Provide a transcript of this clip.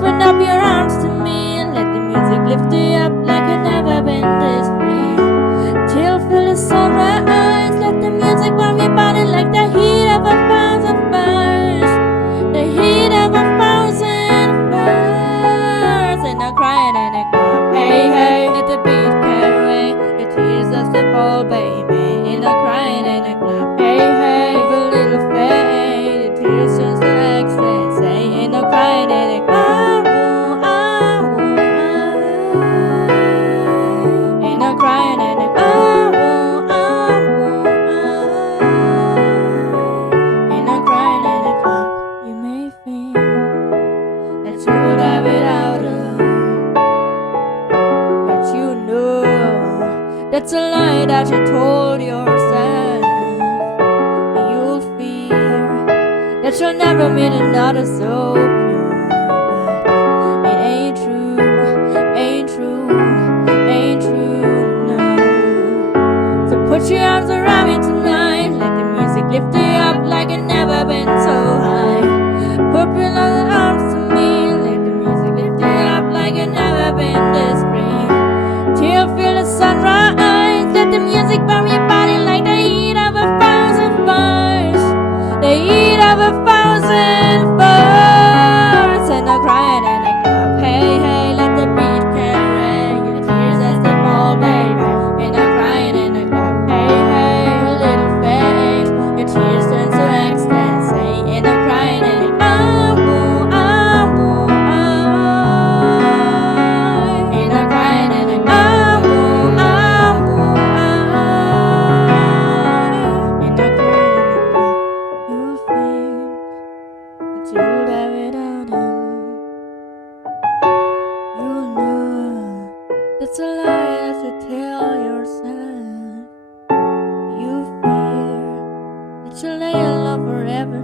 Open up your arms to me and let the music lift you up like you've never been this free. Till feel the sunrise, let the music warm your body like the heat of a thousand fires. The heat of a thousand fires. And I'm crying and I clap, hey hey, let the beat carry away your tears as they fall, baby. And I'm crying and I clap, hey hey, with a little fade, the tears turns to ecstasy. And I'm crying and I clap. And I'm crying and I and I'm crying and I clap. You may think that you would have it out of, but you know that's a lie that you told yourself. And you'll fear that you'll never meet another so pure, but it ain't true, ain't true, ain't true, no. So put your arms around me tonight, let the music lift you up like you've never been so high. Put your loving arms to me, let the music lift you up like you've never been this free. Till feel the sunrise, let the music burn your body like the heat of a thousand fires. The heat of a thousand fires. And I'm crying and I clap, hey hey, let the beat carry your tears as they fall, baby. And I'm crying and I clap, hey hey, a little fade, your tears turn to ecstasy. And I'm crying and I clap, and I'm crying and I clap. You'll think that you'll have it out and you'll know that's a lie that you tell yourself. You fear that you'll lay in love forever.